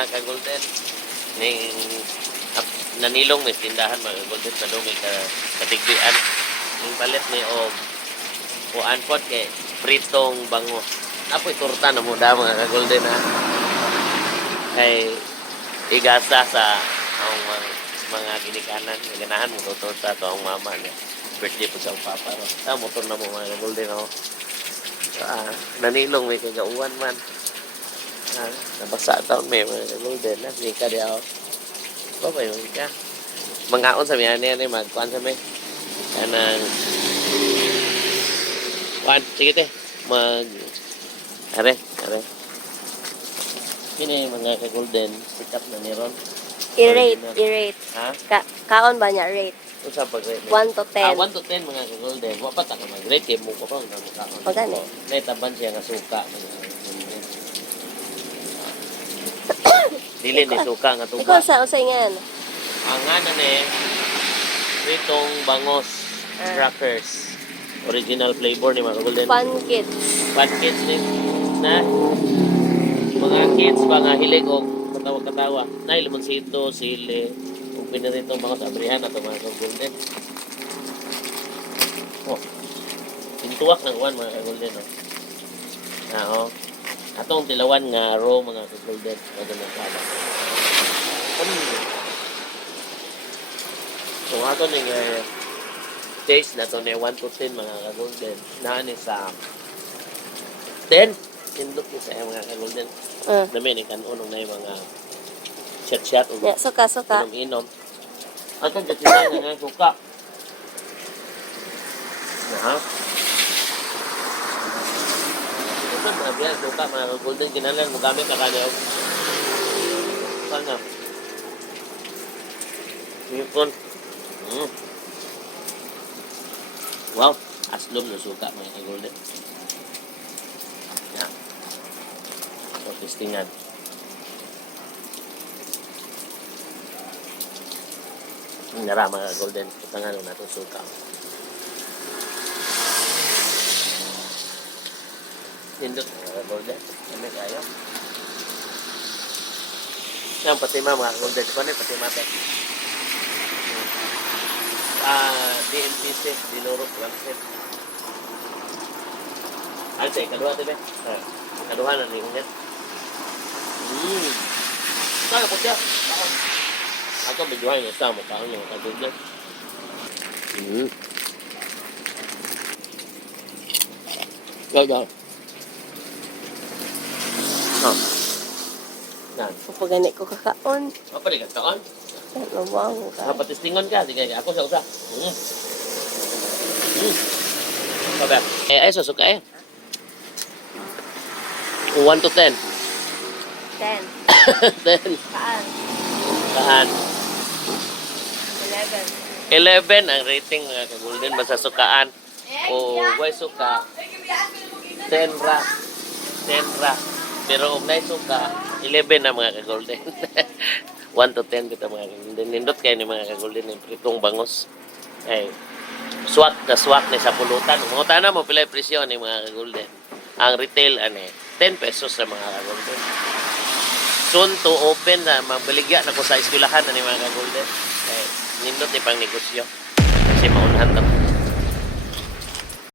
mga ka-golden. Ning nanilong may tindahan mga golden sa dumi ka katigbian. Ning palit ni og kuan pod kay pritong bango. Apoy torta na mo da mga ka-golden ha. Ay igasa sa ang mga ginikanan. Ganahan mo torta to ang mama niya. Birthday po sa papa ro. Ta motor na mo mga ka-golden ho. Nanilong may kagauan man. Nabasa taon may mga golden na nika diaw. Babay mo ka. Mangaon sa miyan ni magkuan sa may kanang kuan sige te mag are kini mga ka-golden pick up na ni ron. I-rate. Ha? Kaon ba niya rate? Usa pag rate 1 to 10. 1 to 10 mga ka-golden. Wa pa ta ka mag-rate kay mo ko pa na mo kaon. Pagani. Naitaban siya nga suka dili ni suka nga tuba. Ikaw sa usay nga ano? Ang ano ni pritong bangos crackers. Original flavor ni mga golden. Fun kids. Fun kids ni na mga kids mga hilig og katawa-katawa. Na limoncito, sili, ug pinaritong bangos abrihan ato mga golden. Oh. Pintuwak ng uwan mga golden oh. Atong tilawan nga raw mga golden magandang kala. So ato ning taste na to ni 1 to 10 mga golden. Naani sa 10 tindok ni sa mga golden. Dami ni kanon na mga chat ug Suka. inom. Atong tilawan nga suka. Ha? Ito mga biyan, suka, mga golden kinalan, magamit na kanya. Sana. Yun. Wow, aslom na suka mga golden. Yan. So, testingan. Ang nara mga golden, itangan na itong suka. Hindot mga golden. Kami kayo. Yan, patima mga golden. Ito na patima ito. DNPC, Dilorok, Langset. Ano siya, ikaduha ito ba? Ikaduha na ni Unget. Saan po siya? Ako biduhan niya sa mukha niya, mga golden. Gagal. Nan. Kapag gani ko kakaon. Apa di kataon? Lawang ka. Patistingon ka, di kaya ako sa usa. Sabi. Ay susuka 1 to 10. 10. 10. Kaan? Kaan? 11. 11 ang rating mga ka-golden basta sukaan. O way suka 10 ra. Pero og nay suka 11 na mga ka-golden. 1 to 10 kita mga ka-golden. Nindot kayo ni mga ka-golden yung pritong bangos. Ay, swak ni sa pulutan. Mga na mo pila presyo ni mga ka-golden. Ang retail 10 pesos sa mga ka-golden. Soon to open na mabaligya na ko sa eskwelahan na ni mga ka-golden. Ay, nindot ni pang negosyo. Kasi maunahan to.